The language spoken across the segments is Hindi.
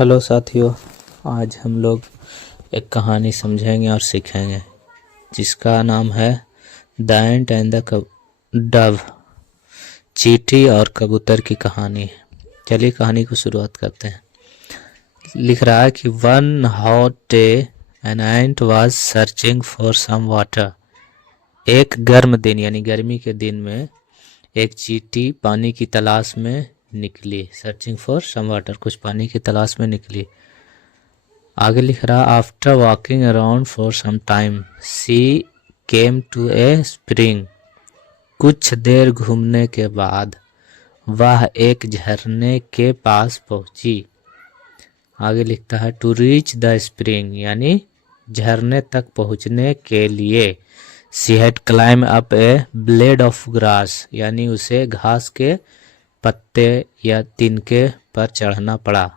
हेलो साथियों, आज हम लोग एक कहानी समझेंगे और सीखेंगे जिसका नाम है the ant and the Dove. चींटी और कबूतर की कहानी। चलिए कहानी को शुरुआत करते हैं। लिख रहा है कि one hot day an ant was searching for some water. एक गर्म दिन यानी गर्मी के दिन में एक चींटी पानी की तलाश में निकली। सर्चिंग फॉर सम वाटर, कुछ पानी की तलाश में निकली। आगे लिख रहा, after walking around for some time she came to a spring. कुछ देर घूमने के बाद वह एक झरने के पास पहुंची। आगे लिखता है टू रीच द स्प्रिंग, यानी झरने तक पहुंचने के लिए she had climb up A blade of grass, यानी उसे घास के पत्ते या तिनके पर चढ़ना पड़ा।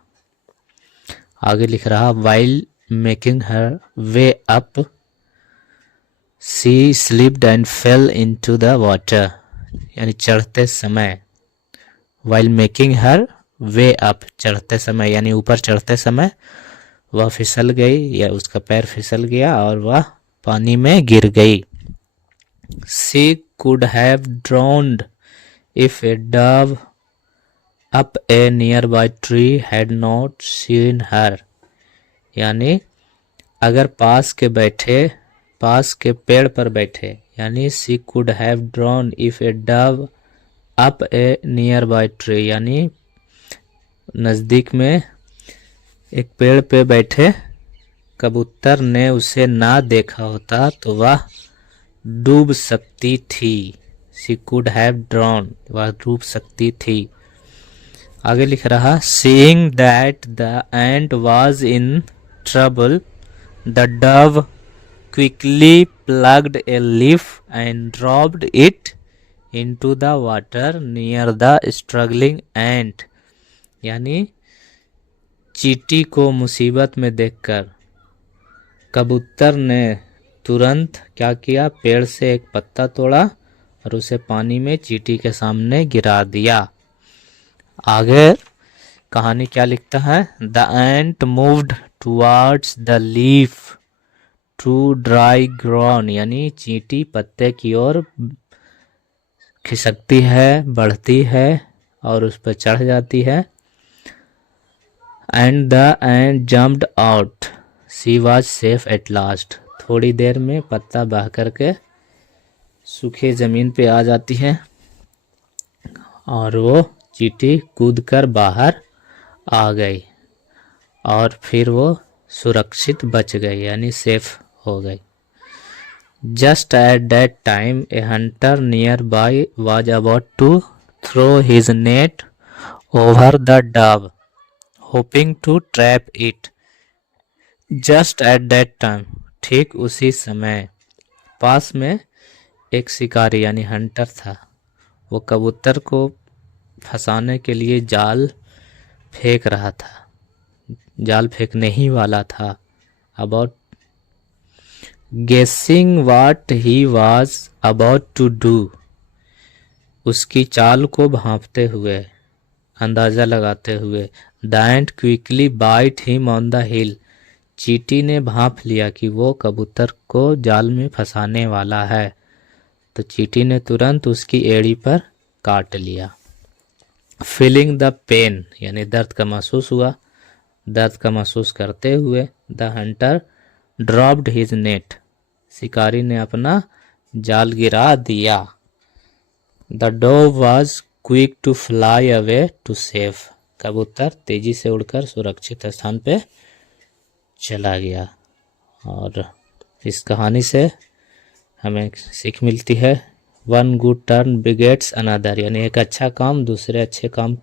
आगे लिख रहा, while making her way up she slipped and fell into the water, यानी चढ़ते समय। While making her way up, चढ़ते समय यानी ऊपर चढ़ते समय वह फिसल गई या उसका पैर फिसल गया और वह पानी में गिर गई। She could have drowned if a dove up a nearby tree had not seen her, यानी अगर पास के पेड़ पर बैठे, यानी she could have drawn if a dove up a nearby tree, यानी नज़दीक में एक पेड़ पे बैठे कबूतर ने उसे ना देखा होता तो वह डूब सकती थी। she could have drawn, वह डूब सकती थी। आगे लिख रहा, seeing that the ant was in trouble the dove quickly plucked a leaf and dropped it into the water near the struggling ant, यानी चींटी को मुसीबत में देखकर कबूतर ने तुरंत क्या किया, पेड़ से एक पत्ता तोड़ा और उसे पानी में चींटी के सामने गिरा दिया। आगे कहानी क्या लिखता है, the ant moved towards the leaf to dry ground, यानी चींटी पत्ते की ओर खिसकती है, बढ़ती है और उस पर चढ़ जाती है। And the ant jumped out she was safe at last, थोड़ी देर में पत्ता बह करके सूखे जमीन पे आ जाती है और वो चींटी कूदकर बाहर आ गई और फिर वो सुरक्षित बच गई, यानी सेफ हो गई। Just at that time a hunter nearby was about to throw his net over the dove hoping to trap it. Just at that time, ठीक उसी समय पास में एक शिकारी यानी हंटर था। वो कबूतर को फंसाने के लिए जाल फेंक रहा था, जाल फेंकने ही वाला था। About guessing what he was about to do, उसकी चाल को भांपते हुए, अंदाजा लगाते हुए, the ant quickly bite him on the heel, चींटी ने भांप लिया कि वो कबूतर को जाल में फंसाने वाला है, तो चींटी ने तुरंत उसकी एड़ी पर काट लिया। फीलिंग द पेन, यानी दर्द का महसूस हुआ, दर्द का महसूस करते हुए the hunter dropped his net, शिकारी ने अपना जाल गिरा दिया। The dove was quick to fly away to safe, कबूतर तेजी से उड़कर सुरक्षित स्थान पे चला गया। और इस कहानी से हमें सीख मिलती है, one good turn begets another, यानी एक अच्छा काम दूसरे अच्छे काम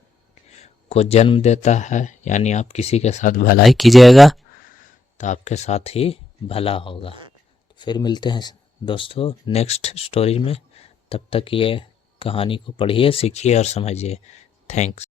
को जन्म देता है। यानी आप किसी के साथ भलाई कीजिएगा तो आपके साथ ही भला होगा। फिर मिलते हैं दोस्तों नेक्स्ट स्टोरी में, तब तक ये कहानी को पढ़िए, सीखिए और समझिए। थैंक्स।